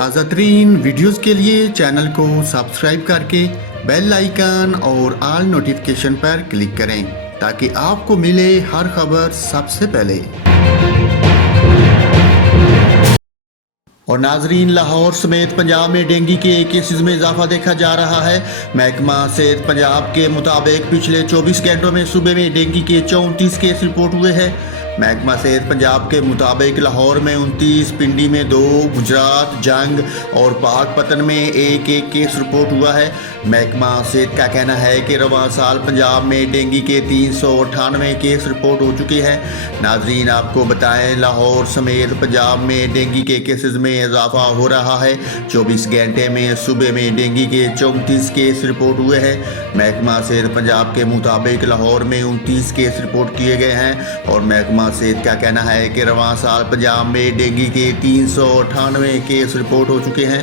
ताज़ा तरीन वीडियोज़ के लिए चैनल को सब्सक्राइब करके बेल आइकन और ऑल नोटिफिकेशन पर क्लिक करें ताकि आपको मिले हर खबर सबसे पहले। और नाजरीन, लाहौर समेत पंजाब में डेंगू के केसेस में इजाफा देखा जा रहा है। महकमा सेहत पंजाब के मुताबिक पिछले 24 घंटों में सूबे में डेंगू के 34 केस रिपोर्ट हुए हैं। महकमा सेहत पंजाब के मुताबिक लाहौर में 29, पिंडी में 2, गुजरात, जंग और पाकपतन में एक केस रिपोर्ट हुआ है। महकमा सेहत का कहना है कि रवां साल पंजाब में डेंगू के 398 केस रिपोर्ट हो चुके हैं। नाजरीन, आपको बताएं, लाहौर समेत पंजाब में डेंगू के केसेस में इजाफा हो रहा है। 24 घंटे में सूबे में डेंगू के 34 केस रिपोर्ट हुए हैं। महकमा सेहत पंजाब के मुताबिक लाहौर में 29 केस रिपोर्ट किए गए हैं और महकमा सेहत का कहना है कि रवां साल पंजाब में डेंगू के 398 केस रिपोर्ट हो चुके हैं।